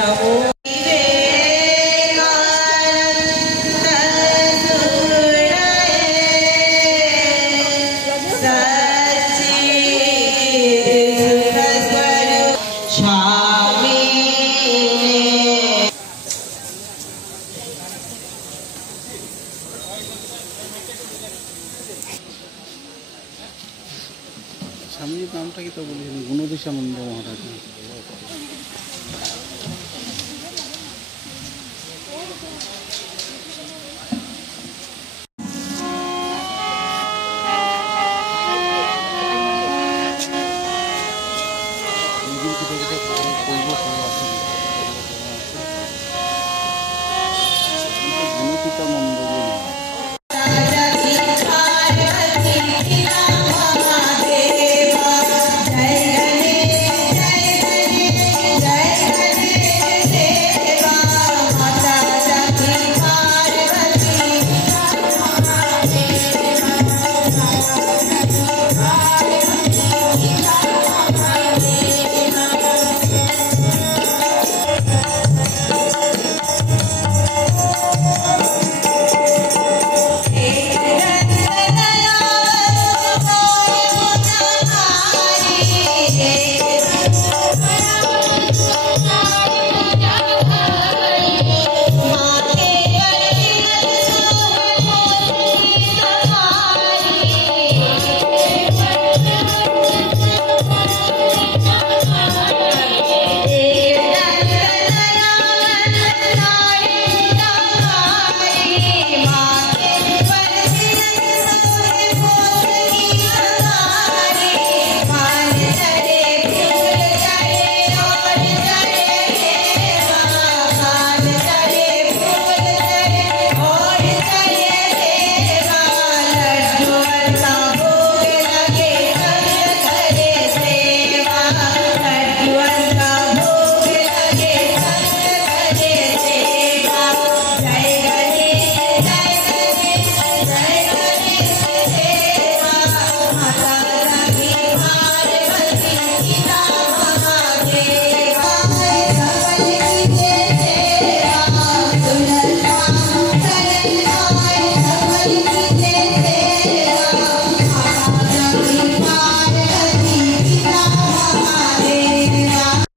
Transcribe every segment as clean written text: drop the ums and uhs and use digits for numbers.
नमो স্বামীর নামটা কি তো বলেছেন গুণদিশানন্দ মহারাজ।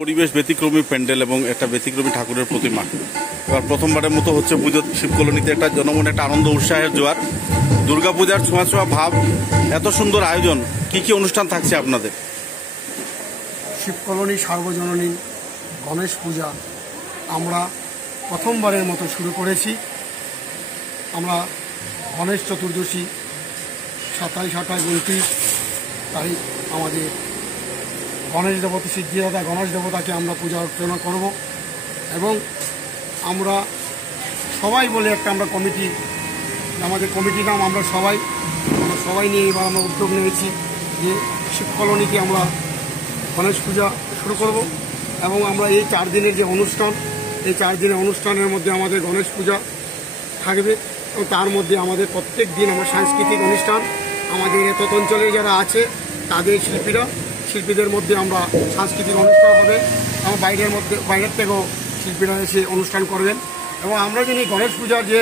পরিবেশ ব্যতিক্রমী প্যান্ডেল এবং একটা ব্যতিক্রমী ঠাকুরের প্রতিমা। এবার প্রথমবারের মতো হচ্ছে পুজো শিবকলোনিতে একটা জনমনে একটা আনন্দ উৎসাহের জোয়ার। দুর্গাপূজার ছোঁয়া ছোঁয়া ভাব, এত সুন্দর আয়োজন। কি কি অনুষ্ঠান থাকছে আপনাদের? শিবকলোনি সার্বজনীন গণেশ পূজা আমরা প্রথমবারের মতো শুরু করেছি। আমরা গণেশ চতুর্দশী 27, 28, 29 তারিখ আমাদের গণেশ দেবতা সিদ্ধিদাতা গণেশ দেবতাকে আমরা পূজা অর্চনা করব এবং আমরা সবাই বলে একটা আমরা কমিটি, আমাদের কমিটির নাম আমরা সবাই নিয়ে এবার আমরা উদ্যোগ নিয়েছি যে শিবকলোনিতে আমরা গণেশ পূজা শুরু করব এবং আমরা এই 4 দিনের যে অনুষ্ঠান, এই 4 দিনের অনুষ্ঠানের মধ্যে আমাদের গণেশ পূজা থাকবে এবং তার মধ্যে আমাদের প্রত্যেক দিন আমরা সাংস্কৃতিক অনুষ্ঠান, আমাদের এত অঞ্চলে যারা আছে তাদের শিল্পীদের মধ্যে আমরা সাংস্কৃতিক অনুষ্ঠান হবে এবং বাইরের থেকেও শিল্পীরা এসে অনুষ্ঠান করবেন এবং আমরা জানি গণেশ পূজার যে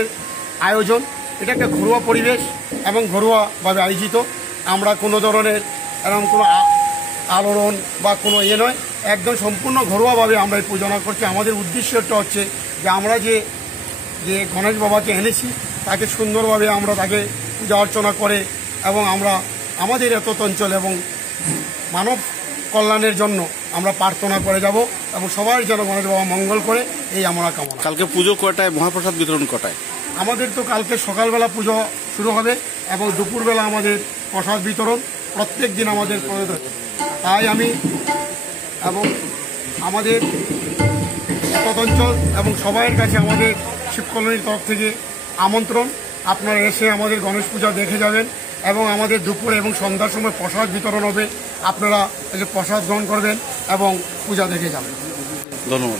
আয়োজন এটা একটা ঘরোয়া পরিবেশ এবং ঘরোয়াভাবে আয়োজিত। আমরা কোনো ধরনের এরকম কোনো আলোড়ন বা কোনো নয়, একদম সম্পূর্ণ ঘরোয়াভাবে আমরা এই পূজা করছি। আমাদের উদ্দেশ্যটা হচ্ছে যে আমরা যে গণেশ বাবাকে এনেছি তাকে সুন্দরভাবে আমরা তাকে পূজা অর্চনা করে এবং আমরা আমাদের এত অঞ্চল এবং মানব কল্যাণের জন্য আমরা প্রার্থনা করে যাব এবং সবাই যেন গণেশ বাবা মঙ্গল করে এই আমরা কামনা। কালকে পুজো কটায়, মহাপ্রসাদ বিতরণ কটায়? আমাদের তো কালকে সকালবেলা পুজো শুরু হবে এবং দুপুরবেলা আমাদের প্রসাদ বিতরণ প্রত্যেক দিন আমাদের করে দেয়। তাই আমি এবং আমাদের এত অঞ্চল এবং সবাইয়ের কাছে আমাদের শিবকলোনির তরফ থেকে আমন্ত্রণ, আপনারা এসে আমাদের গণেশ পূজা দেখে যাবেন এবং আমাদের দুপুর এবং সন্ধ্যার সময় প্রসাদ বিতরণ হবে। আপনারা এসে প্রসাদ গ্রহণ করবেন এবং পূজা দেখে যাবেন। ধন্যবাদ।